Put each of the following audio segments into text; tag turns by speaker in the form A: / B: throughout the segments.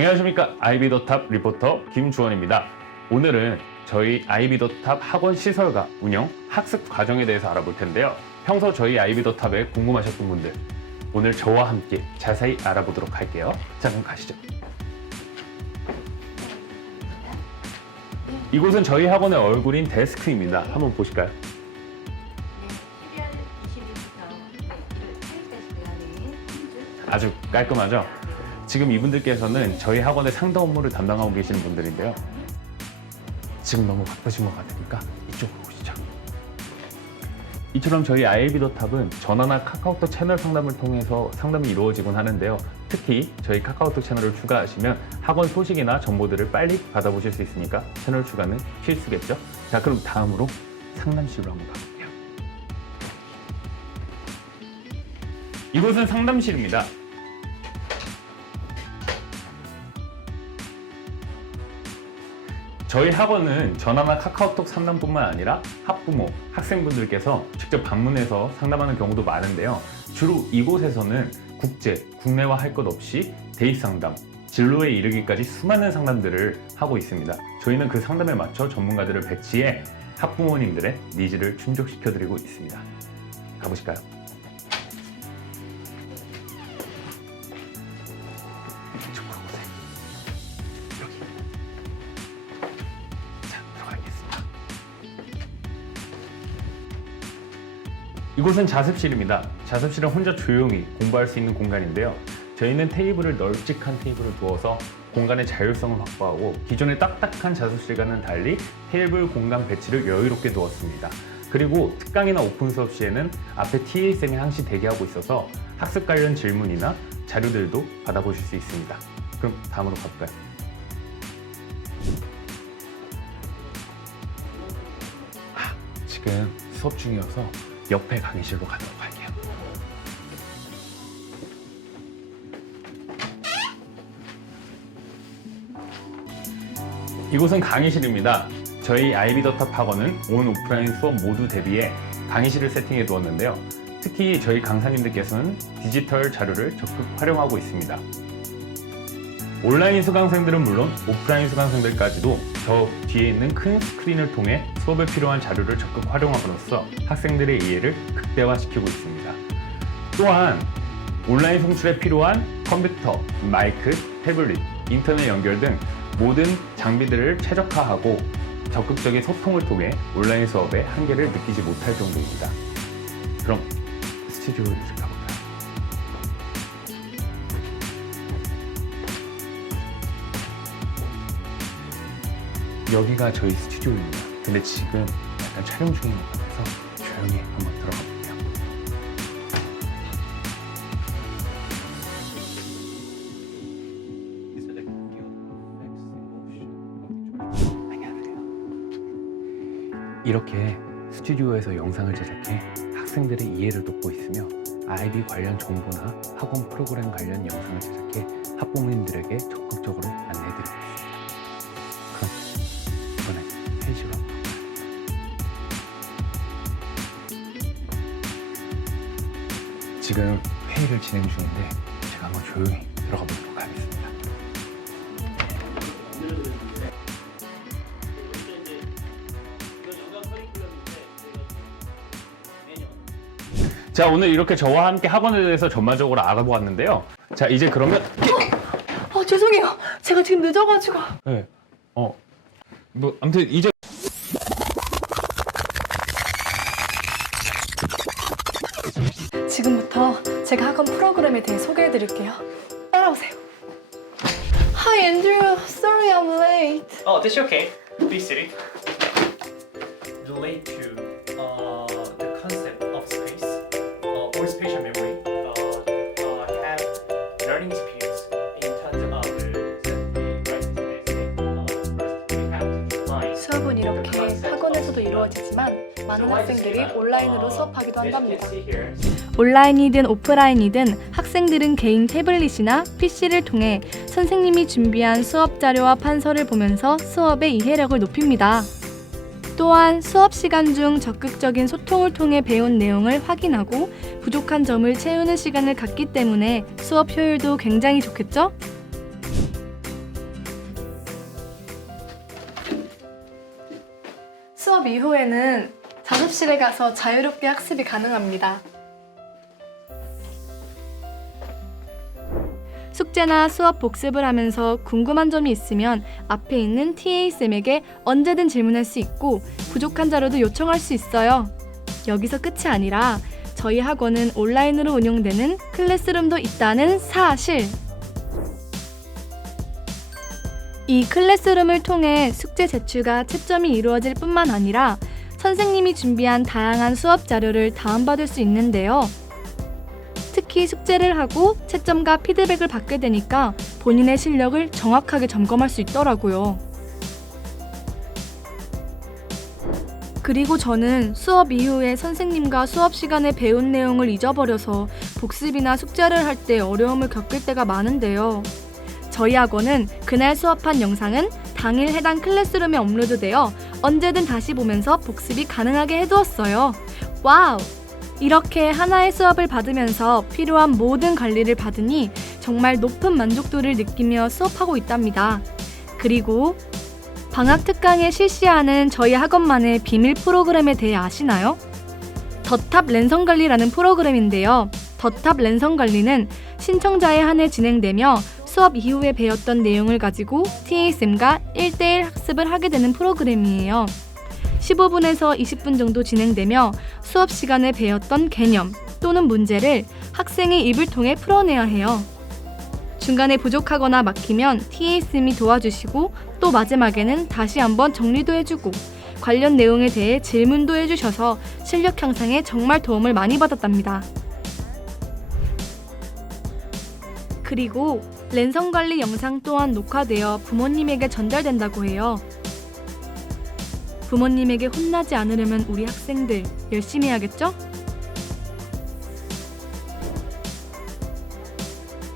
A: 안녕하십니까 아이비더탑 리포터 김주원입니다. 오늘은 저희 아이비더탑 학원 시설과 운영 학습 과정에 대해서 알아볼 텐데요. 평소 저희 아이비더탑에 궁금하셨던 분들 오늘 저와 함께 자세히 알아보도록 할게요. 자 그럼 가시죠. 이곳은 저희 학원의 얼굴인 데스크입니다. 한번 보실까요?
B: 네, 12월 20일부터 네, 1일
A: 아주 깔끔하죠? 지금 이분들께서는 저희 학원의 상담 업무를 담당하고 계시는 분들인데요. 지금 너무 바쁘신 것 같으니까 이쪽으로 오시죠. 이처럼 저희 아이비더탑은 전화나 카카오톡 채널 상담을 통해서 상담이 이루어지곤 하는데요. 특히 저희 카카오톡 채널을 추가하시면 학원 소식이나 정보들을 빨리 받아보실 수 있으니까 채널 추가는 필수겠죠? 자, 그럼 다음으로 상담실로 한번 가볼게요. 이곳은 상담실입니다. 저희 학원은 전화나 카카오톡 상담뿐만 아니라 학부모, 학생분들께서 직접 방문해서 상담하는 경우도 많은데요. 주로 이곳에서는 국제, 국내와 할것 없이 대입 상담, 진로에 이르기까지 수많은 상담들을 하고 있습니다. 저희는 그 상담에 맞춰 전문가들을 배치해 학부모님들의 니즈를 충족시켜 드리고 있습니다. 가보실까요? 이쪽으로 이곳은 자습실입니다. 자습실은 혼자 조용히 공부할 수 있는 공간인데요. 저희는 테이블을 널찍한 테이블을 두어서 공간의 자율성을 확보하고 기존의 딱딱한 자습실과는 달리 테이블 공간 배치를 여유롭게 두었습니다. 그리고 특강이나 오픈 수업 시에는 앞에 TA쌤이 항시 대기하고 있어서 학습 관련 질문이나 자료들도 받아보실 수 있습니다. 그럼 다음으로 가볼까요? 아, 지금 수업 중이어서 옆에 강의실로 가도록 할게요. 이곳은 강의실입니다. 저희 아이비더탑 학원은 온 오프라인 수업 모두 대비해 강의실을 세팅해 두었는데요. 특히 저희 강사님들께서는 디지털 자료를 적극 활용하고 있습니다. 온라인 수강생들은 물론 오프라인 수강생들까지도 저 뒤에 있는 큰 스크린을 통해 수업에 필요한 자료를 적극 활용함으로써 학생들의 이해를 극대화시키고 있습니다. 또한 온라인 송출에 필요한 컴퓨터, 마이크, 태블릿, 인터넷 연결 등 모든 장비들을 최적화하고 적극적인 소통을 통해 온라인 수업의 한계를 느끼지 못할 정도입니다. 그럼 스튜디오를 여기가 저희 스튜디오입니다. 근데 지금 약간 촬영 중인 것 같아서 조용히 한번 들어가 볼게요. 이렇게 스튜디오에서 영상을 제작해 학생들의 이해를 돕고 있으며 아이비 관련 정보나 학원 프로그램 관련 영상을 제작해 학부모님들에게 적극적으로 안내해드리고 있습니다. 지금 회의를 진행 중인데 제가 한번 조용히 들어가 보도록 하겠습니다. 자 오늘 이렇게 저와 함께 학원에 대해서 전반적으로 알아보았는데요. 자 이제 그러면
C: 어, 죄송해요. 제가 지금 늦어가지고.
A: 네. 어. 뭐 아무튼 이제
C: 제가 학원 프로그램에 대해 소개해 드릴게요. 따라오세요. Hi, Andrew. Sorry I'm late.
D: Oh, that's okay. Please sit. Relate to uh,
C: 학원에서도 이루어지지만 많은 학생들이 온라인으로 수업하기도 한답니다.
E: 온라인이든 오프라인이든 학생들은 개인 태블릿이나 PC를 통해 선생님이 준비한 수업 자료와 판서를 보면서 수업의 이해력을 높입니다. 또한 수업 시간 중 적극적인 소통을 통해 배운 내용을 확인하고 부족한 점을 채우는 시간을 갖기 때문에 수업 효율도 굉장히 좋겠죠?
C: 수업 이후에는 자습실에 가서 자유롭게 학습이 가능합니다.
E: 숙제나 수업 복습을 하면서 궁금한 점이 있으면 앞에 있는 TA쌤에게 언제든 질문할 수 있고 부족한 자료도 요청할 수 있어요. 여기서 끝이 아니라 저희 학원은 온라인으로 운영되는 클래스룸도 있다는 사실. 이 클래스룸을 통해 숙제 제출과 채점이 이루어질 뿐만 아니라 선생님이 준비한 다양한 수업 자료를 다운받을 수 있는데요. 특히 숙제를 하고 채점과 피드백을 받게 되니까 본인의 실력을 정확하게 점검할 수 있더라고요. 그리고 저는 수업 이후에 선생님과 수업 시간에 배운 내용을 잊어버려서 복습이나 숙제를 할 때 어려움을 겪을 때가 많은데요. 저희 학원은 그날 수업한 영상은 당일 해당 클래스룸에 업로드되어 언제든 다시 보면서 복습이 가능하게 해두었어요. 와우! 이렇게 하나의 수업을 받으면서 필요한 모든 관리를 받으니 정말 높은 만족도를 느끼며 수업하고 있답니다. 그리고 방학 특강에 실시하는 저희 학원만의 비밀 프로그램에 대해 아시나요? 더탑 랜선 관리라는 프로그램인데요. 더탑 랜선 관리는 신청자에 한해 진행되며 수업 이후에 배웠던 내용을 가지고 TA쌤과 1대1 학습을 하게 되는 프로그램이에요. 15분에서 20분 정도 진행되며 수업 시간에 배웠던 개념 또는 문제를 학생의 입을 통해 풀어내야 해요. 중간에 부족하거나 막히면 TA쌤이 도와주시고 또 마지막에는 다시 한번 정리도 해주고 관련 내용에 대해 질문도 해주셔서 실력 향상에 정말 도움을 많이 받았답니다. 그리고 랜선 관리 영상 또한 녹화되어 부모님에게 전달된다고 해요. 부모님에게 혼나지 않으려면 우리 학생들 열심히 해야겠죠?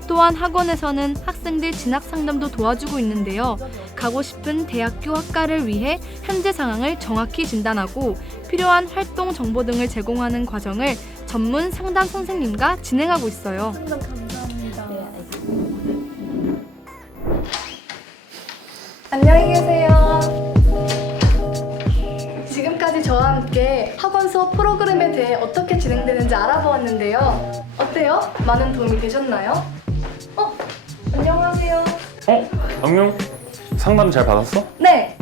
E: 또한 학원에서는 학생들 진학 상담도 도와주고 있는데요. 가고 싶은 대학교 학과를 위해 현재 상황을 정확히 진단하고 필요한 활동 정보 등을 제공하는 과정을 전문 상담 선생님과 진행하고 있어요.
C: 안녕히 계세요. 지금까지 저와 함께 학원 수업 프로그램에 대해 어떻게 진행되는지 알아보았는데요. 어때요? 많은 도움이 되셨나요? 어? 안녕하세요.
A: 어? 박명 상담 잘 받았어?
C: 네.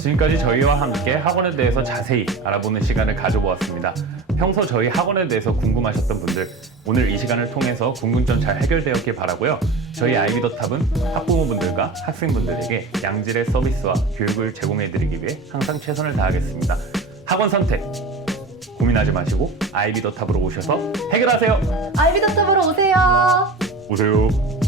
A: 지금까지 저희와 함께 학원에 대해서 자세히 알아보는 시간을 가져보았습니다. 평소 저희 학원에 대해서 궁금하셨던 분들 오늘 이 시간을 통해서 궁금점 잘 해결되었길 바라고요. 저희 아이비더탑은 학부모분들과 학생분들에게 양질의 서비스와 교육을 제공해드리기 위해 항상 최선을 다하겠습니다. 학원 선택 고민하지 마시고 아이비더탑으로 오셔서 해결하세요.
C: 아이비더탑으로 오세요.
A: 오세요.